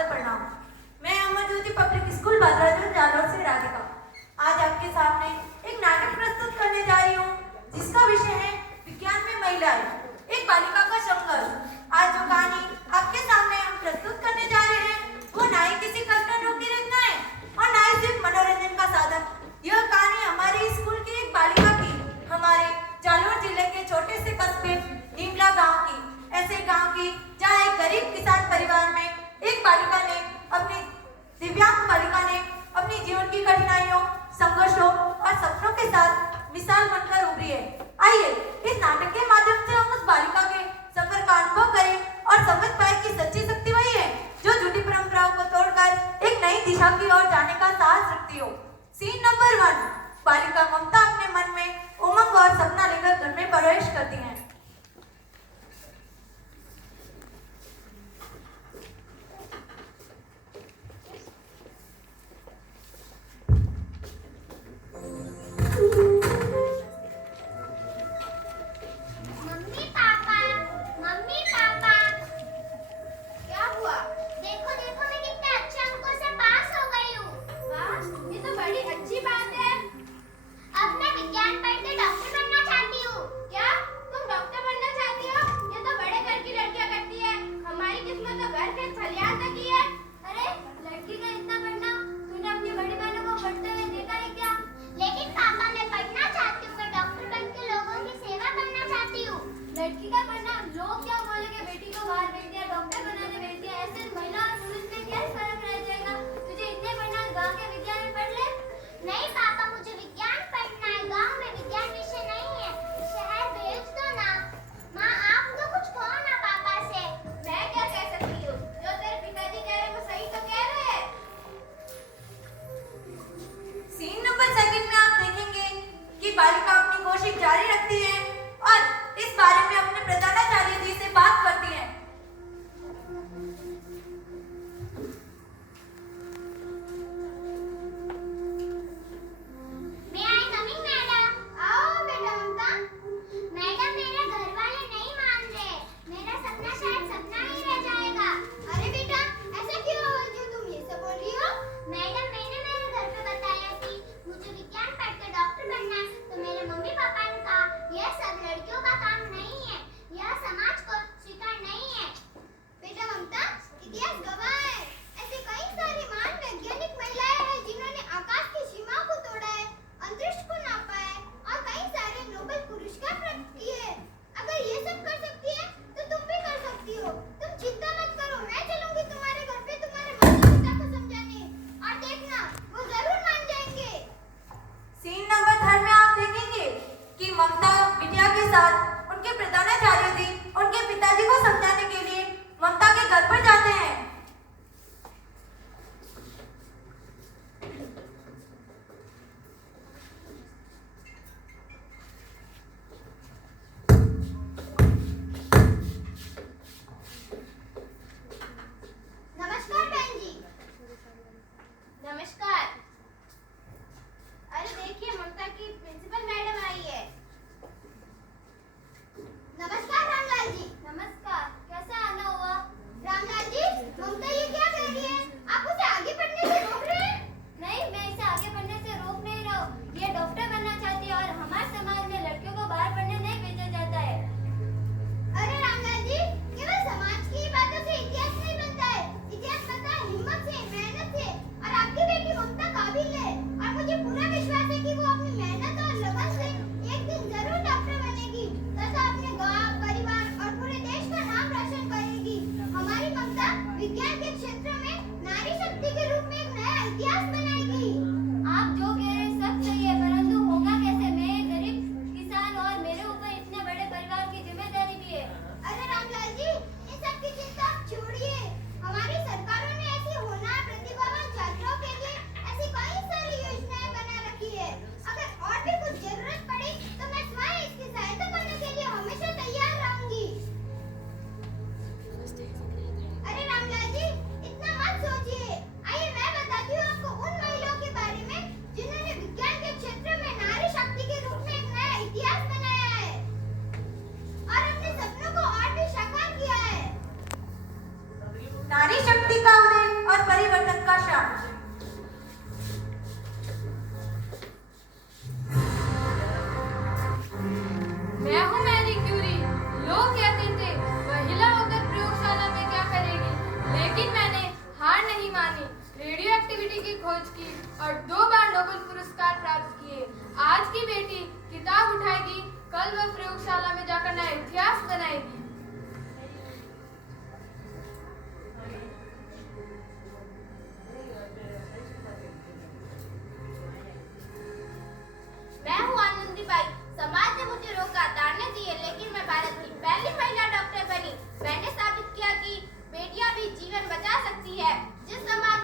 सादर प्रणाम। मैं अमर ज्योति पब्लिक स्कूल बादराजोर जालौर से राधिका आज आपके सामने एक नाटक प्रस्तुत करने जा रही हूँ, जिसका विषय है विज्ञान में महिलाएं, एक बालिका का संघर्ष। आज जो कहानी आपके सामने हम प्रस्तुत करने जा रहे हैं, वो ना ही किसी कल्पना की रचना है और ना ही सिर्फ मनोरंजन का साधन। यह कहानी हमारे स्कूल की एक बालिका की, हमारे जालौर जिले के छोटे से कस्बे नीमला गांव की, ऐसे गांव की जहां एक गरीब किसान परिवार में एक बालिका ने अपनी दिव्यांग बालिका ने अपनी जीवन की कठिनाइयों, संघर्षों और सपनों के साथ मिसाल बनकर उभरी है। आइए इस नाटक के माध्यम से हम उस बालिका के सफर का अनुभव करें और समझ पाए कि सच्ची शक्ति वही है जो झूठी परंपराओं को तोड़कर एक नई दिशा की ओर जाने का साहस रखती हो। Scene number 1। बालिका ममता अपने मन में उमंग और सपना लेकर घर में प्रवेश करती है। खोज की और 2 बार नोबेल पुरस्कार प्राप्त किए। आज की बेटी किताब उठाएगी, कल वह प्रयोगशाला में जाकर नया इतिहास बनाएगी।